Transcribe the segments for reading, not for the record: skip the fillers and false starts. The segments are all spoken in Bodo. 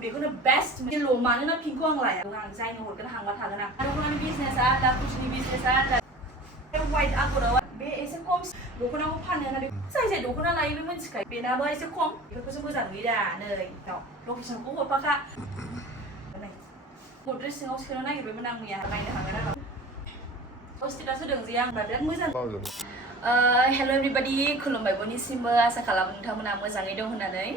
बेखौनो बेस्ट ल' मानोना पिंकखौ आं लाया आं जायनो हरगोन हांबा थागोन आं दख'नानि बिजनेसा दा कुर्टिनि बिजनेसा वाइट आगराव बे एसे खम दख'नाखौ फानो ना जाय जाय दख'ना लायो बे मिथिखायो बेनाबो एसे खम बेफोरखौसो मोजां नुयो दा नै लकेसनखौ हरफाखा गद्रेज सिङाव सोनो नागिरबायमोन आं मैया नायनो हागोन आरो स्टेटास होदों जे आं बिराद मोजां हेल' एभरिबादि खुलुमबाय बयनिसिमबो आसा खालामो नोंथांमोना मोजाङै दं होननानै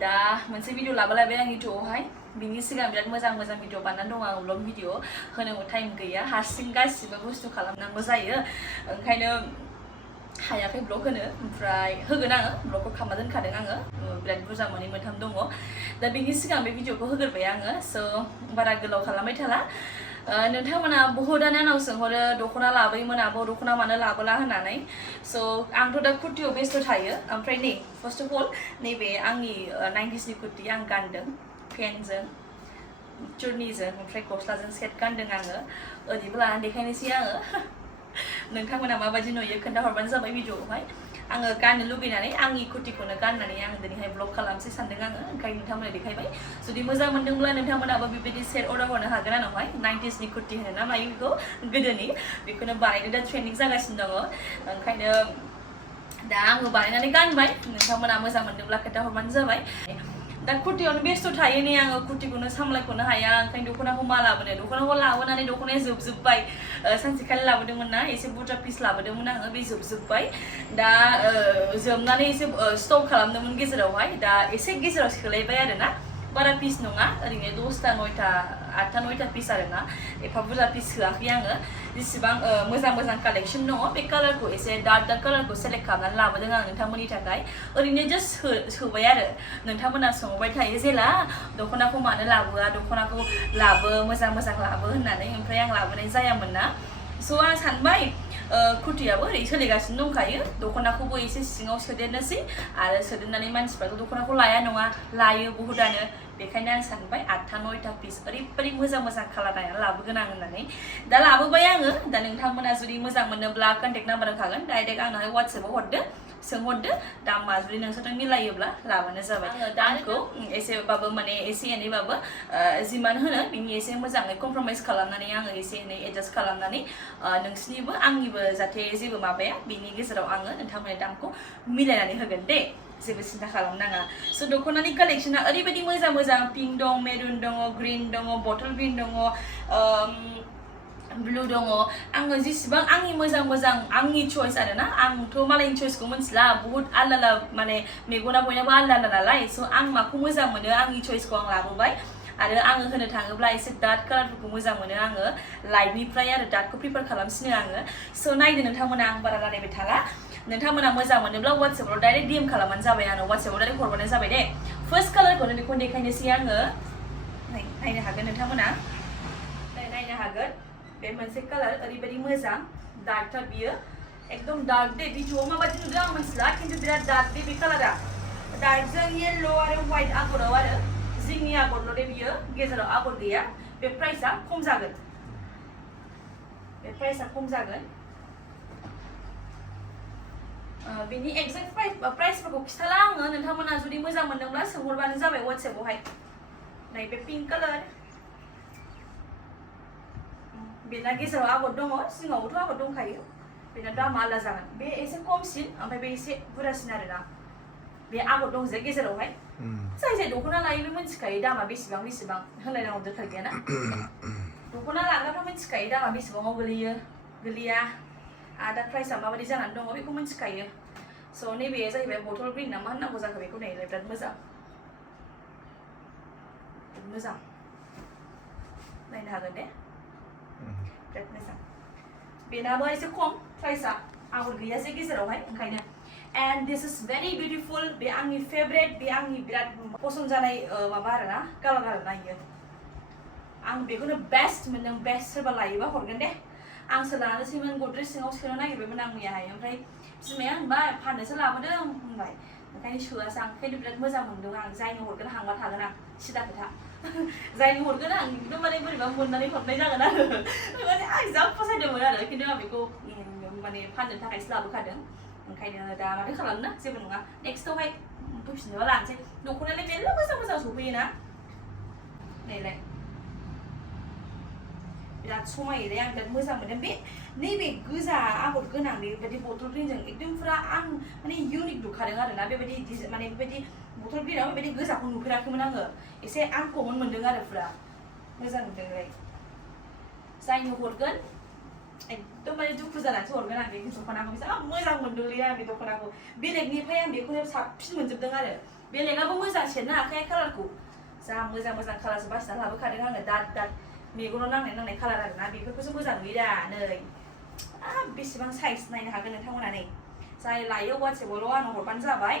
दा मोनसे भिडिअ लाबोलायबाय आं इउटुबावहाय बिनि सिगां बिराद मोजां भिडिअ बानायनानै दं आं ब्लग भिडिअ होनोबो टाइम गैया हारसिं गासिबो बुस्थु खालामनांगौ जायो ओंखायनो हायाखै ब्लग होनो ओमफ्राय होगोन आङो ब्लगखौ खालामना दोनखादों आङो बिराद बुरजा मोनथाम दङ दा बिनि सिगां बे भिडिअखौ होग्रोबाय आङो स' बारा गोलाव खालामबाय थाला नोंथांमोना बहुतानो आंनाव सोंहरो दख'ना लाबोयोमोन आब' दख'ना मानो लाबोला होननानै स' आंथ' दा कुर्टियाव बेस्थ' थायो ओमफ्राय नै फार्स्ट अफ अल नैबे आंनि 90sनि कुर्टि आं गानदों पेन्टजों चुर्निजों ओमफ्राय गस्लाजों सेट गानदों आङो ओरैबो लानानै देखायनोसै आङो नोंथांमोना माबायदि नुयो खोन्थाहरबानो जाबाय भिडिअआवहाय आङो गाननो लुगैनानै आंनि कुर्टिखौनो गाननानै आं दिनैहाय ब्लग खालामसै सानदों आङो ओंखायनो नोंथांमोना देखायबाय जुदि मोजां मोनदोंब्ला नोंथांमोनाबो बेबायदि सेट अर्डार हरनो हागोन आंनावहाय 90sनि कुर्टि होनो ना मायो बेखौ गोदोनि बेखौनो बानायनो दा ट्रेनिं जागासिनो दङ ओंखायनो दा आङो बानायनानै गानबाय नोंथांमोना मोजां मोनदोंब्ला खोन्थाहरबानो जाबाय दा कुर्टियावनो बेस्थ' थायो नै आङो कुर्टिखौनो सामलायख'नो हाया ओंखायनो दख'नाखौ मा लाबोनो दख'नाखौ लाबोनानै दख'नाया जोबजोब्बाय सानसेखालि लाबोदोंमोन ना एसे बुरजा पिस लाबोदोंमोन आङो बे जोबजोब्बाय दा जोबनानै एसे स्टप खालामदोंमोन गेजेरावहाय दा एसे गेजेराव सोलायबाय आरो ना बारा पिस नङा ओरैनो 10टा 9टा 8टा 9टा पिस आरो ना एफा बुरजा पिस होआखै आङो जेसेबां मोजां कालेक्सन दङ बे कालारखौ एसे डार्क कालारखौ सेलेक्ट खालामनानै लाबोदों आं नोंथांमोननि थाखाय ओरैनो जास्ट सोबाय आरो नोंथांमोना सोंबाय थायो जेला दख'नाखौ मानो लाबोआ दख'नाखौ लाबो मोजां लाबो होननानै ओमफ्राय आं लाबोनाय जायामोन ना स' आं सानबाय कुर्टियाबो ओरै सोलिगासिनो दंखायो दख'नाखौबो एसे सिङाव सोदेरनोसै आरो सोदेरनानै मानसिफ्राथ' दख'नाखौ लाया नङा लायो बहुतानो बेखायनो आं सानबाय 8टा 9टा पिस ओरैबायदि मोजां कालार नायनानै लाबोगोन आं होननानै दा लाबोबाय आङो दा नोंथांमोना जुदि मोजां मोनोब्ला कन्टेक्ट नाम्बार होखागोन डाइरेक्ट आंनाहाय वाट्सएपआव हरदो सोंहरदो दामा जुदि नोंसोरजों मिलायोब्ला लाबानो जाबाय आङो दामखौ एसेबाबो माने एसे एनैबाबो जिमान होनो बिनि एसे मोजाङै कमप्रमाइज खालामनानै आङो एसे एनै एडजास्ट खालामनानै नोंसिनिबो आंनिबो जाहाथे जेबो माबाया बिनि गेजेराव आङो नोंथांमोननि दामखौ मिलायनानै होगोन दे जेबो सिन्था खालामनाङा स' दख'नानि कालेक्सना ओरैबायदि मोजां पिंक दं मेरुन दङ ग्रिन दङ बटल ग्रिन दङ ब्लु दङ आङो जेसेबां आंनि मोजां आंनि चइस आरो ना आंथ' मालायनि चइसखौ मिथिला बहुत आलदा माने मेगना बयनाबो आलदा नालाय स' आं माखौ मोजां मोनो आंनि चइसखौ आं लाबोबाय आरो आङो होनो थाङोब्ला एसे डार्क कालारफोरखौ मोजां मोनो आङो लाइटनिफ्राय आरो डार्कखौ प्रिफार खालामसिनो आङो स' नायदो नोंथांमोना आं बारा रायलायबाय थाला नोंथांमोना मोजां मोनोब्ला वाट्सएपआव डाइरेक्ट DM खालामबानो जाबाय आङो वाट्सएपआव डाइरेक्ट हरबानो जाबाय दे फार्स्ट कालारखौनो बेखौ देखायनोसै आङो नायनो हागोन नोंथांमोना नायनो हागोन बे मोनसे कालार ओरैबायदि मोजां डार्कथार बियो एकदम डार्क दे भिडिअआव माबायदि नुदों आं मिथिला खिन्थु बिराद डार्क दे बे कालारा डार्कजों येल्ल' आरो वाइट आगराव आरो जिंनि आगरल' दे बियो गेजेराव आगर गैया बे प्राइसआ खम जागोन बिनि एक्जेक्ट प्राइसफोरखौ खिथाला आङो नोंथांमोना जुदि मोजां मोनदोंब्ला सोंहरबानो जाबाय वाट्सएपआवहाय नै बे पिंक कालार बेना गेजेराव आगर दङ सिङावबोथ' आगर दंखायो बेना दामा आलादा जागोन बे एसे खमसिन ओमफ्राय बे एसे बुरजासिन आरोना बे आगर दं जे गेजेरावहाय जाय दख'ना लायो बे मिथिखायो दामा बेसेबां होनलायनांगौ दरखार गैयाना दख'ना लाग्राफ्रा मिथिखायो दामा बेसेबाङाव गोलैया आदा प्राइसआ माबायदि जानानै दङ बेखौ मिथिखायो स' नैबे जाहैबाय बटल ग्रिन ना मा होननांगौ जाखो बेखौ नै बिराद मोजां नायनो हागोन दे बिराद मोजां बेनाबो एसे खम प्राइसआ आगर गैया जे गेजेरावहाय ओंखायनो and this is very beautiful बे आंनि फेभरेट बे आंनि बिराद पसन्द जानाय माबा आरोना कालार आरोना इयो आं बेखौनो बेस्ट मोनदों बेस्ट सोरबा लायोबा हरगोन दे आंसो लानोसैमोन गद्रेज सिङाव सोनो नागिरबायमोन आं मैयाहाय ओमफ्राय बिमाया होनबाय फाननोसो लाबोदों होनबाय ओंखायनो सोआसै आं ओंखायनो बिराद मोजां मोनदों आं जायनो हरगोन हांबा थागोन आं सिदा खोथा जायनो हरगोन आं एकदम माने बोरैबा मोननानै हरनाय जागोन आरो माने आं जा फसायदोंमोन आरो खिन्थु आं बेखौ माने फाननो थाखायसो लाबोखादों ओंखायनो दा माथो खालामनो जेबो नङा नेक्स्टआवहाय फैफिनोबा लानोसै दख'नायालाय मेरला मोजां सफैयोना नैलाय बिराद समायो दे आं बिराद मोजां मोनो बे नैबे गोजा आगर गोनां बेबायदि बटल ग्रिनजों एकदम फुरा आं माने इउनिक नुखादों आरोना बेबायदि माने बेबायदि बटल ग्रिनाव बेबायदि गोजाखौ नुफेराखैमोन आङो एसे आनकमन मोनदों आरो फुरा मोजां मोनदोंलाय जायनो हरगोन एकदम माने दुखु जानानैसो हरगोन आं बे दख'नाखौ जा मोजां मोनदोंलै आं बे दख'नाखौ बेलेगनिफ्राय आं बेखौनो साबसिन मोनजोबदों आरो बेलेगाबो मोजां सेरनो हाखाया कालारखौ जा मोजां मोजां कालारसो बासिना लाबोखादों आङो दाद मेगनाव नांनाय कालार आरोना बेफोरखौसो मोजां नुयो दा नै बेसेबां साइज नायनो हागोन नोंथांमोना नै जाय लायो वाट्सएपआवल' आंनो हरबानो जाबाय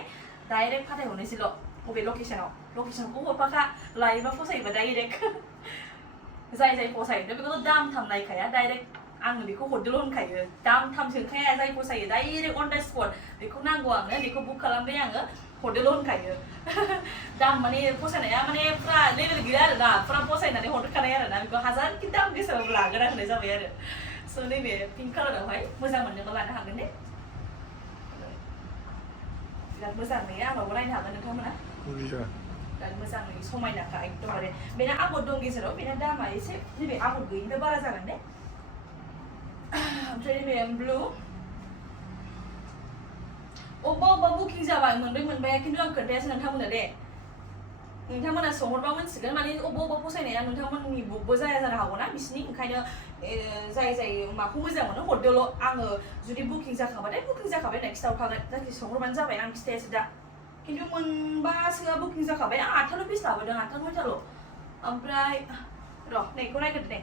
डाइरेक्ट फाथायहरनोसैल' बबे लकेसनखौ हरफाखा लायोबा फसायोबा डाइरेक्ट जाय फसायो बेखौथ' दाम थाम नायखाया डाइरेक्ट आंनो बेखौ हरदोल' होनखायो दाम थाम सोंखाया जाय फसायो डाइरेक्ट अन द स्पट बेखौ नांगौ आंनो बेखौ बुक खालामबाय आङो हरदोल' होनखायो दाम माने फसायनाया माने फुरा लेभेल गैया आरोना फुरा फसायनानै हरखानाय आरोना बेखौ हाजारखि दाम गोसाबाबो लागोन आं होननाय जाबाय आरो स' नैबे पिंक कालारावहाय मोजां मोननोबा लानो हागोन दे बिराद मोजां नुयो आंनावबो नायनो हागोन नोंथांमोना बिराद मोजां नुयो समायनाखा एकदमबारे बेना आगर दं गेजेराव बेना दामा एसे नैबे आगर गैयिनिफ्राय बारा जागोन दे ओमफ्राय नैबे ब्लु अबेबा बुकिं जाबाय मोनबाया खिन्थु आं खोन्थायासै नोंथांमोननो दे नोंथांमोना सोंहरबा मोनसिगोन माने अबेबा फसायनाया नोंथांमोननि बुकबो जाया जानो हागौ ना बिसिनि ओंखायनो जाय माखौ मोजां मोनो हरदोल' आङो जुदि बुकिं जाखाबाथाय बुकिं जाखाबाय होनना खिथाहरखागोन जायखि सोंहरबानो जाबाय आं खिथायासै दा खिन्थु मोनबासोआ बुकिं जाखाबाय आं 8थाल' पिस लाबोदों 8था 9थाल' ओमफ्राय र' नैखौ नायग्रोदो दे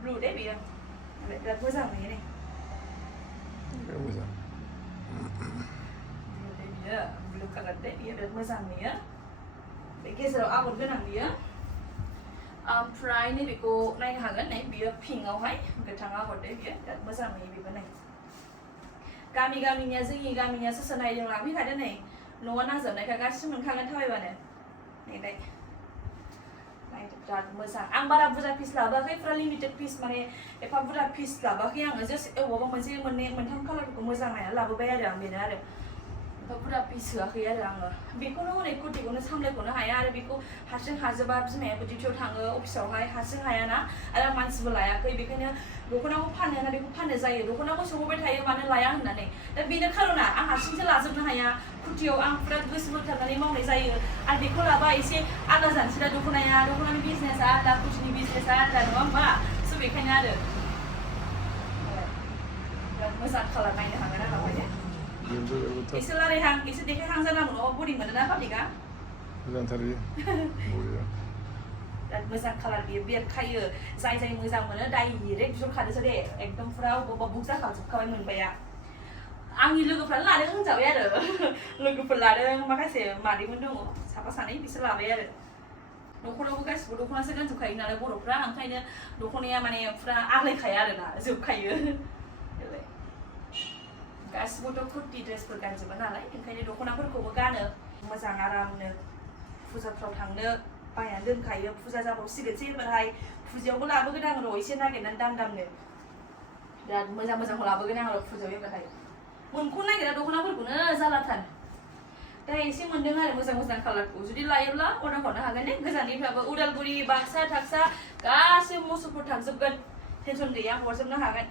ब्लु दे बेयो बिराद मोजां नुयो नै मोजां ब्लु कालार दे बेयो बिराद मोजां नुयो बे गेजेराव आगर गोनां बियो ओमफ्राय नैबेखौ नायनो हागोन नै बियो पिंकआवहाय गोथां आगर दे बियो बिराद मोजां नुयो बेबो नै गामिनिया जोंनि गामिनिया सोर नायदों लांफैखादो नै न'आ नांजाबनायखा गासिबो मोनखागोन थाबायबानो नैलाय नायदो बिराद मोजां आं बारा बुरजा पिस लाबोआखै फुरा लिमिटेड पिस माने एफा बुरजा पिस लाबोआखै आङो जास्ट अबावबा मोनसे मोनथाम कालारफोरखौ मोजां नायनानै लाबोबाय आरो आं बेनो आरो बुरजा पिस होआखै आरो आङो बेखौनो हनै कुर्टिखौनो सामलायख'नो हाया आरो बेखौ हारसिं हाजोबा बिमायाबो डिउटियाव थाङो अफिसावहाय हारसिं हायाना आरो आं मानसिबो लायाखै बेखायनो दख'नाखौ फानो ना बेखौ फाननो जायो दख'नाखौ सोंहरबाय थायो मानो लाया होननानै दा बेनो खार'ना आं हारसिंसो लाजोबनो हाया कुर्टियाव आं फुरा गोसो होथारनानै मावनाय जायो आरो बेखौ लाबा एसे आलादा जानोसै दा दख'नानि बिजनेसा आलादा कुर्टिनि बिजनेसा आलादा नङा होमबा स' बेखायनो आरो बिराद मोजां कालार नायनो हागोन आंनावहाय एसे लारायहां एसे देखायहां जानांगौ नङाबा बरिं मोनोना पाब्लिकआ मोजांथार बिराद मोजां कालार बियो बेरखायो जाय मोजां मोनो डाइरेक्ट बिहरखादोसो दे एकदम फुरा अबेबा बुक जाखाजोबखाबाय मोनबाया आंनि लोगोफ्रानो लादों होनजाबाय आरो लोगोफोर लादों माखासे मादैमोन दङ साफा सानै बिसोर लाबाय आरो न'खरावबो गासिबो दख'नासो गानजोबखायो नालाय बर'फ्रा ओंखायनो दख'नाया माने फुरा आग्लायखाया आरोना जोबखायो गासिबोथ' कुर्ति ड्रेसफोर गानजोबो नालाय ओंखायनो दख'नाफोरखौबो गानो मोजां आरामनो फुजाफ्राव थांनो बायनानै दोनखायो फुजा जाबावसिगोनसै एबारहाय फुजायावबो लाबोगोन आं र' एसे नागिरनानै दामनो बिराद मोजांखौ लाबोगोन आं र' फुजायाव एबारहाय मोनख'नो नागिरा दख'नाफोरखौनो जालाथार दा एसे मोनदों आरो मोजां कालारखौ जुदि लायोब्ला अर्डार हरनो हागोन दे गोजाननिफ्राबो उदालगुरि बाक्सा थाक्सा गासिबो मसुलपुर थांजोबगोन टेनसन गैया हरजोबनो हागोन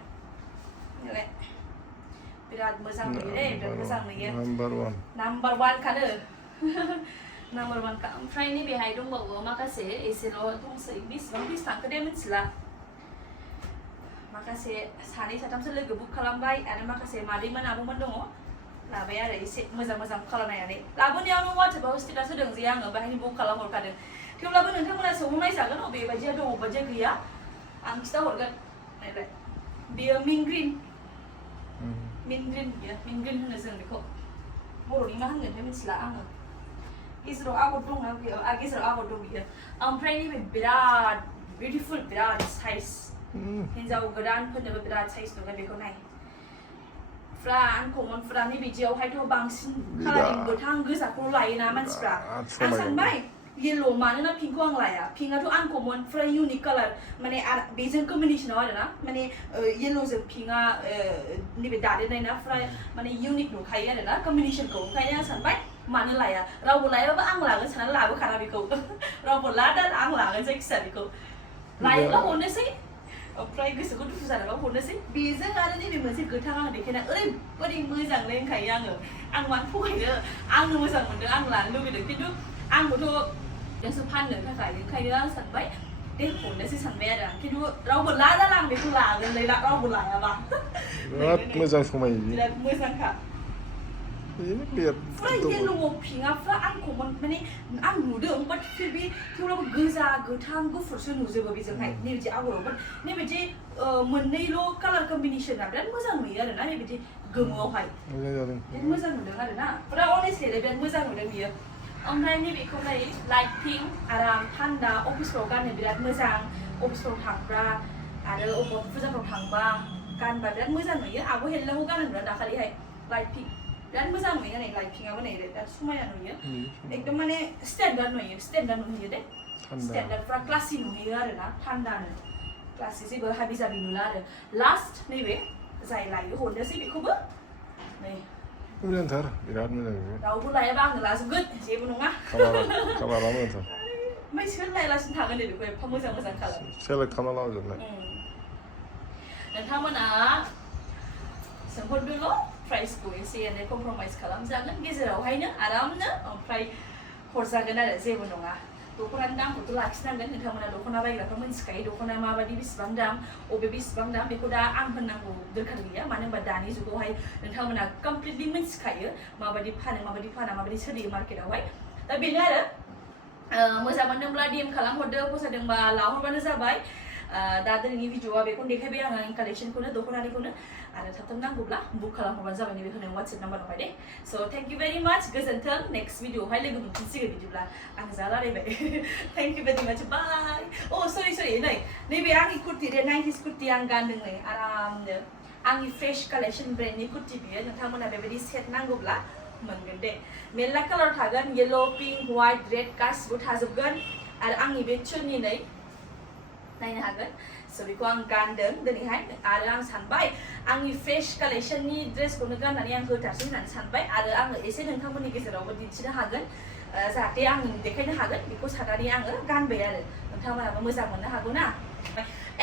बिराद मोजां नुयो दे बिराद मोजां नुयो नाम्बार 1 खानो नाम्बार 1 खा ओमफ्राय नैबेहाय दंबावो माखासे एसेल' दंसै बेसेबां पिस थांखो दे मिथिला माखासे सानै साथामसो लोगो बुक खालामबाय आरो माखासे मादैमोन आब'मोन दङ लाबाय आरो एसे मोजां कालार नायनानै लाबोनायावनो वाट्सएपआव स्टेटास होदों जे आङो बेहायनो बुक खालामहरखादों थेवब्लाबो नोंथांमोना सोंहरनायजागोन अबेबायदिया दङ अबेबायदिया गैया आं खिथाहरगोन नायलाय बेयो मिन ग्रिन होनो जों बेखौ बर'नि मा होनगोनथाय मिथिला आङो गेजेराव आगर दंना बेयो गेजेराव आगर दं बियो ओमफ्राय नैबे बिराद बिउटिफुल बिराद साइज हिन्जाव गोदानफोरनोबो बिराद साइज नुगोन बेखौ नाय फुरा आनकमन फुरा नैबिदियावहायथ' बांसिन कालारिं गोथां गोजाखौ लायोना मानसिफ्रा आं सानबाय येल्ल' मानोना पिंकखौ आं लाया पिंकआथ' आनकमन फुरा इउनिक कालार माने बेजों कम्बिनेसनाव आरोना माने येल्ल'जों पिंकआ नैबे दादेरनाय ना फुरा माने इउनिक नुखायो आरोना कम्बिनेसनखौ ओंखायनो आं सानबाय मानो लाया रावबो लायाबा आं लागोन साननानै लाबोखाना बेखौ रावबो लादा आं लागोन जायखिजाया बेखौ लायोब्ला हरनोसै ओमफ्राय गोसोखौ दुखु जानायबा हरनोसै बेजों आरो नैबे मोनसे गोथां आं देखायना ओरैबायदि मोजांलै होनखायो आं मानो थगायनो आंनो मोजां मोनदों आं लानो लुबैदों खिन्थु आंबोथ' नोंसो फाननो थाखाय ओंखायनो आं सानबाय दे हरनोसै सानबाय आरो आं खिन्थु रावबो लादा आं बेखौ लागोनलै रावबो लायाबा बिराद मोजां समायो बिराद मोजांखा बेनो बिराद फुरा येल्ल' पिंकआ आंखौ माने आं नुदों बाट फिरबि थेवब्लाबो गोजा गोथां गुफुरसो नुजोबो बेजोंहाय नैबिदि आगराव बाट नैबिदि मोननैल' कालार कम्बिनेसना बिराद मोजां नुयो आरोना नैबिदि गोमोआवहाय मोजां जादों बिराद मोजां नुदों आरोना फुरा अनेस्टलि बिराद मोजां नुदों बियो ओमफ्राय नैबेखौहाय लाइट पिंक आराम थान्दा अफिसफ्राव गाननो बिराद मोजां अफिसफ्राव थांब्ला आरो अबेबा फुजाफ्राव थांबा गानबा बिराद मोजां नुयो आब' हेल्लाखौ गानोब्ला दाखालिहाय लाइट पिंक बिराद मोजां नुयो नै लाइट पिंकआबो नै बिराद समायना नुयो एकदम माने स्टेन्डार्ड नुयो दे स्टेन्डार्ड फुरा क्लासि नुयो आरोना थान्दानो क्लासि जेबो हाबि जाबि नुला आरो लास्ट नैबे जाय लायो हरनोसै बेखौबो नै मोजांथार बिराद मोजां रावबो लायाबा आंनो लाजोबगोन जेबो नङा कालारा मोजांथार ओमफ्राय सोर लायालासिनो थागोन दे बेखौ एफा मोजां कालार सेलेक्ट खालामना लाजोबनाय नोंथांमोना सोंहरदोल' प्राइसखौ एसे एनै कमप्रमाइज खालामजागोन गेजेरावहायनो आरामनो ओमफ्राय हरजागोन आरो जेबो नङा दख'नानि दामखौथ' लाखिनांगोन नोंथांमोना दख'ना बायग्राफ्रा मिन्थिखायो दख'ना माबायदि बेसेबां दाम अबे बेसेबां दाम बेखौ दा आं होननांगौ दरखार गैया मानो होनबा दानि जुगावहाय नोंथांमोना कमप्लिटलि मिन्थिखायो माबायदि फानो माबायदि फाना माबायदि सोलियो मार्केटावहाय दा बेनो आरो मोजां मोनदोंब्ला DM खालामहरदो फसायदोंबा लाहरबानो जाबाय दा दिनैनि भिडिअआ बेखौनो देखायबाय आं आंनि कालेक्शनखौनो दख'नानिखौनो आरो थाब नांगौब्ला बुक खालामहरबानो जाबाय नैबे होनायाव वाट्सएप नाम्बारावहाय दे स' थेंक इउ भेरि माच गोजोन्थों नेक्स्ट भिडिअआवहाय लोगो मोनफिनसिगोन बिदिब्ला आं जा रायलायबाय थेंक इउ भेरि माच बाय अ सरि नै नैबे आंनि कुर्ति रे 90s कुर्ति आं गानदों नै आरामनो आंनि फ्रेश कालेक्शन ब्रेन्डनि कुर्ति बियो नोंथांमोना बेबायदि सेट नांगौब्ला मोनगोन दे मेरला कालार थागोन येल्ल' पिंक व्हाइट रेड गासिबो थाजोबगोन आरो आंनि बे चुन्नि नै नायनो हागोन स' बेखौ आं गानदों दिनैहाय आरो आं सानबाय आंनि फ्रेश कालेक्शननि ड्रेसखौनो गाननानै आं होथारसै होननानै सानबाय आरो आङो एसे नोंथांमोननि गेजेरावबो दिन्थिनो हागोन जाहाथे आं देखायनो हागोन बेखौ साननानै आङो गानबाय आरो नोंथांमोनाबो मोजां मोननो हागौ ना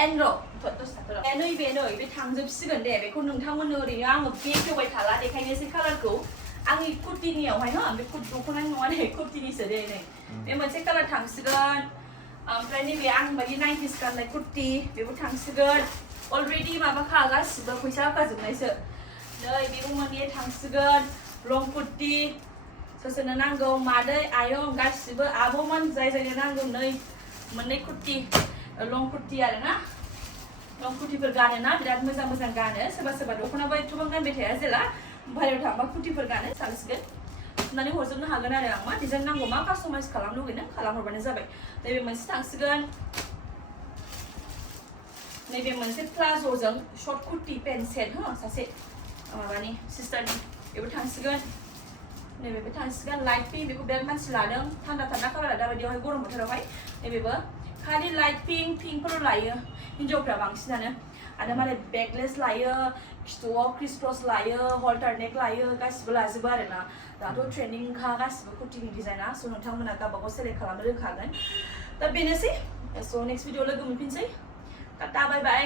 एन्ड नैबे बे थांजोबसिगोन दे बेखौ नोंथांमोननो ओरैनो आङो बेखेवबाय थाला देखायनोसै कालारखौ आंनि कुर्तिनियावहाय ना बे दख'नानि नङा नै कुर्तिनिसो दे नै बे मोनसे कालार थांसिगोन ओमफ्राय नैबे आंनि बायदि 90s गाननाय कुर्ति बेबो थांसिगोन अलरेडि माबाखा गासिबो फैसा होखाजोबनायसो नै बेबो मोननै थांसिगोन लं कुर्ति सोरनो नांगौ मादै आयं गासिबो आब'मोन जायनो नांगौ नै मोननै कुर्ति लं कुर्ति आरोना लं कुर्तिफोर गानोना बिराद मोजां गानो सोरबा दख'नाबो एथ'बां गानबाय थाया जेला बाहेरायाव थांबा कुर्तिफोर गानो सानसिगोन सुनानै हरजोबनो हागोन आरो आं मा डिजाइन नांगौ मा कास्टमाइज खालामनो लुगैदों खालामहरबानो जाबाय नैबे मोनसे थांसिगोन नैबे मोनसे प्लाज'जों शर्ट कुर्ति पेन्ट सेट हो सासे माबानि सिस्टारनि बेबो थांसिगोन नैबेबो थांसिगोन लाइट पिंक बेखौ बिराद मानसि लादों थान्दा कालारा दाबायदियावहाय गरम बोथोरावहाय नैबेबो खालि लाइट पिंकफोर लायो हिन्जावफ्रा बांसिनानो आरो मालाय बेगलेस लायो खिथुआव क्रिसक्रस लायो हल्टार नेक लायो गासिबो लाजोबो आरोना दाथ' ट्रेन्डिंखा गासिबो कुर्तिनि डिजाइना स' नोंथांमोना गावबागाव सेलेक्ट खालामनो रोंखागोन दा बेनोसै स' नेक्स्ट भिडिअ लोगो मोनफिनसै टाटा बाय बाय